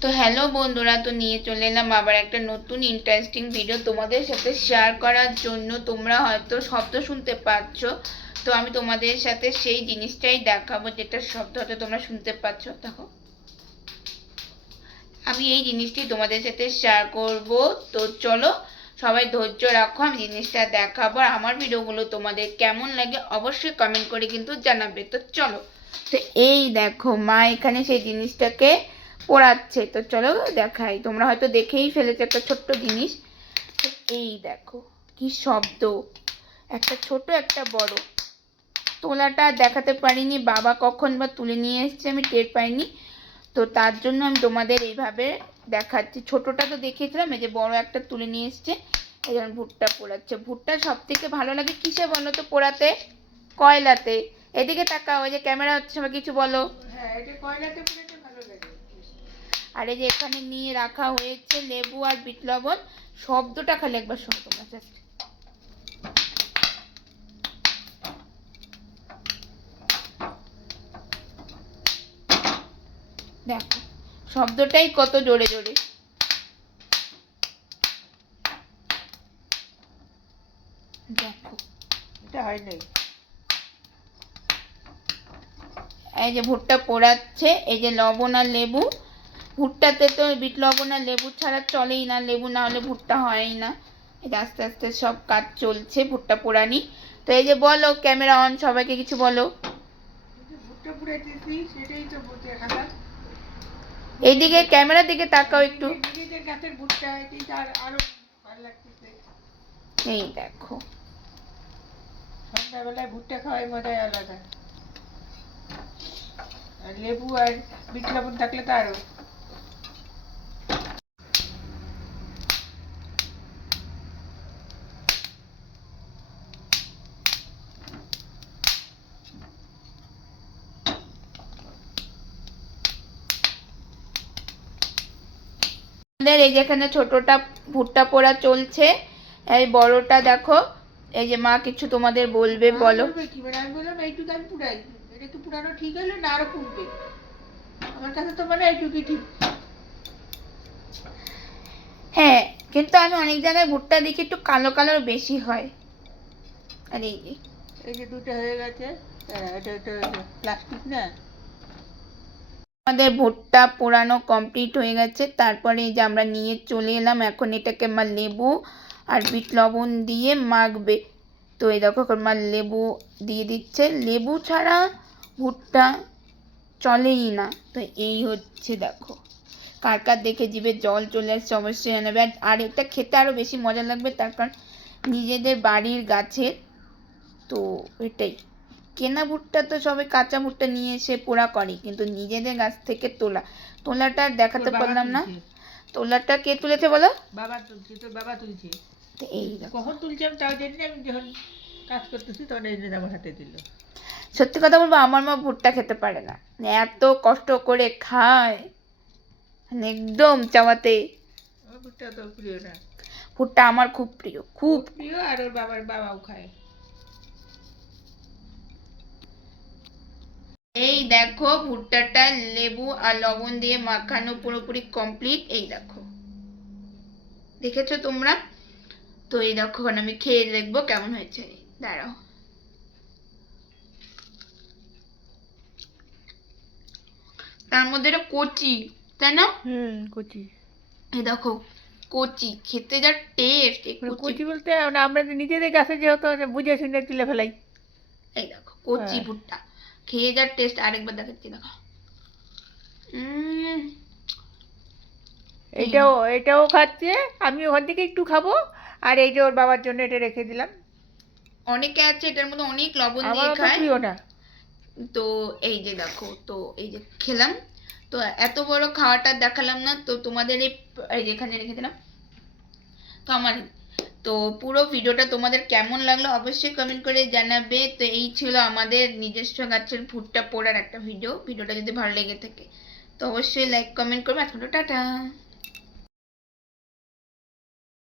তো হ্যালো বন্ধুরা, তো নিয়ে চলে এলাম আবার একটা নতুন ইন্টারেস্টিং ভিডিও তোমাদের সাথে শেয়ার করার জন্য। তোমরা হয়তো শব্দ শুনতে পাচ্ছ, তো আমি তোমাদের সাথে সেই জিনিসটাই দেখাবো যেটা শব্দ হয়তো তোমরা শুনতে পাচ্ছ। দেখো, আমি এই জিনিসটি তোমাদের সাথে শেয়ার করব। তো চলো সবাই ধৈর্য রাখো, আমি জিনিসটা দেখাবো। আর আমার ভিডিওগুলো তোমাদের কেমন লাগে অবশ্যই কমেন্ট করে কিন্তু জানাবে। তো চলো, তো এই দেখো মা এখানে সেই জিনিসটাকে পোড়াচ্ছে। তো চলো দেখাই, তোমরা হয়তো দেখেই ফেলেছো একটা ছোট্ট জিনিস। তো এই দেখো কি শব্দ, একটা ছোট একটা বড়। তোলাটা দেখাতে পারিনি, বাবা কখন বা তুলে নিয়ে এসছে আমি টের পাইনি। তো তার জন্য আমি তোমাদের এইভাবে দেখাচ্ছি। ছোটটা তো দেখিয়েছিলাম, এই যে বড় একটা তুলে নিয়ে এসছে। এই যেমন ভুট্টা পোড়াচ্ছে। ভুট্টা সব থেকে ভালো লাগে কিসে বলো তো পোড়াতে? কয়লাতে। এদিকে তাকাও, ওই যে ক্যামেরা হচ্ছে, সবাই কিছু বলো। হ্যাঁ, এটা কয়লাতে পোড়াতে ভালো লাগে। আর এই যে এখানে নিয়ে রাখা হয়েছে লেবু আর বিট লবণ। শব্দটা খালি একবার শোনো তোমরা জাস্ট। দেখো শব্দটাই কত জোরে জোরে। দেখো এটা হয় নাই। এই যে ভুট্টা পোড়াচ্ছে, এই যে লবণ আর লেবু। ভুট্টাতে তো বিট লবণ আর লেবু ছাড়া চলেই না, লেবু না হলে ভুট্টা হয়ই না। এই যে আস্তে আস্তে সব কাজ চলছে ভুট্টা পোড়ানি। তো এই যে বলো, ক্যামেরা অন, সবাইকে কিছু বলো। ভুট্টা পুড়াইতেছি, সেটাই তো বলতে খারাপ। এইদিকে ক্যামেরার দিকে তাকাও একটু। নিজেদের গাছের ভুট্টা, এটাই তো আরো ভালো লাগতেছে। এই দেখো সন্ধ্যাবেলায় ভুট্টা খাওয়াই মজাই আলাদা। আর লেবু আর বিট লবণ থাকলে তো আরো। আমাদের এই যেখানে ছোটটা ভুট্টা পোড়া চলছে, এই বড়টা দেখো। এই যে মা কিছু তোমাদের বলবে, বলো। কি মানে আমি বললাম এইটুকু আমি পুড়াই, এটা কি পুরানো ঠিক হলো না আরো পুড়বে? আমার কাছে তো মানে এইটুকুই ঠিক। হ্যাঁ, কিন্তু আমি অনেক জায়গায় ভুট্টা দেখি একটু কালো কালার বেশি হয়। আর এই যে এই যে দুটো হয়ে গেছে, এটা তো প্লাস্টিক না। আমাদের ভুট্টা পোড়ানো কমপ্লিট হয়ে গেছে। তারপরে এই যে আমরা নিয়ে চলে এলাম, এখন এটাকে মা লেবু আর বিট লবণ দিয়ে মাখবে। তো এই দেখো এখন মা লেবু দিয়ে দিচ্ছে। লেবু ছাড়া ভুট্টা চলেই না। তো এই হচ্ছে দেখো, কার কার দেখে জিভে জল চলে আসছে অবশ্যই জানাবে। আর এটা খেতে আরও বেশি মজা লাগবে, তার কারণ নিজেদের বাড়ির গাছের। তো এটাই, কেনা ভুট্টা তো সবাই কাঁচা ভুট্টা নিয়ে এসে পোড়া করে, কিন্তু নিজেদের গাছ থেকে তোলাটা আর দেখাতে পারলাম না। তোলাটা কে তুলেছে বলো? বাবা তুলছে, তোর বাবা তুলছে। তো এই দেখো, কখন তুলছে আমি তাও জানি না, আমি যখন কাজ করতেছি তখন এনে আমার হাতে দিল। সত্যি কথা বলবো, আমার মা ভুট্টা খেতে পারে না, মানে এত কষ্ট করে খায়, মানে একদম চাওয়াতে। আমার ভুট্টা তো প্রিয় না। ভুট্টা আমার খুব প্রিয়, খুব। প্রিয়, আর ওর বাবাও খায়। এই দেখো ভুট্টাটা লেবু আর লবণ দিয়ে মাখানো পুরোপুরি কমপ্লিট। এই দেখো, দেখেছো তোমরা? তো এই দেখো এখন আমি খেয়ে দেখবো কেমন হয়েছে। দাঁড়াও, তার মধ্যে এটা কচি, তাই না? কচি। এই দেখো কচি, খেতে যা টেস্ট। কচি বলতে আমরা নিজেদের গাছে যেহেতু বুঝে শুনে তুলে ফেলাই। এই দেখো কচি ভুট্টা, খেয়ে যা টেস্ট। আরেকবার দেখাচ্ছি, দেখো। এটাও খাচ্ছে, আমি ওখান থেকে একটু খাবো। আর এই যে ওর বাবার জন্য এটা রেখে দিলাম। অনেকে আছে এটার মধ্যে অনেক লবণ দিয়ে আমারও তো খায়। প্রিয় না। তো এই যে দেখো, তো এই যে খেলাম। তো এত বড় খাওয়াটা দেখালাম না, তো তোমাদের এই যেখানে রেখে দিলাম। তো আমার, তো পুরো ভিডিওটা তোমাদের কেমন লাগলো অবশ্যই কমেন্ট করে জানাবে। তো এই ছিল আমাদের নিজস্ব গাছের ভুট্টা পোড়ার একটা ভিডিওটা যদি ভালো লেগে থাকে তো অবশ্যই লাইক কমেন্ট করবে। এখন টাটা।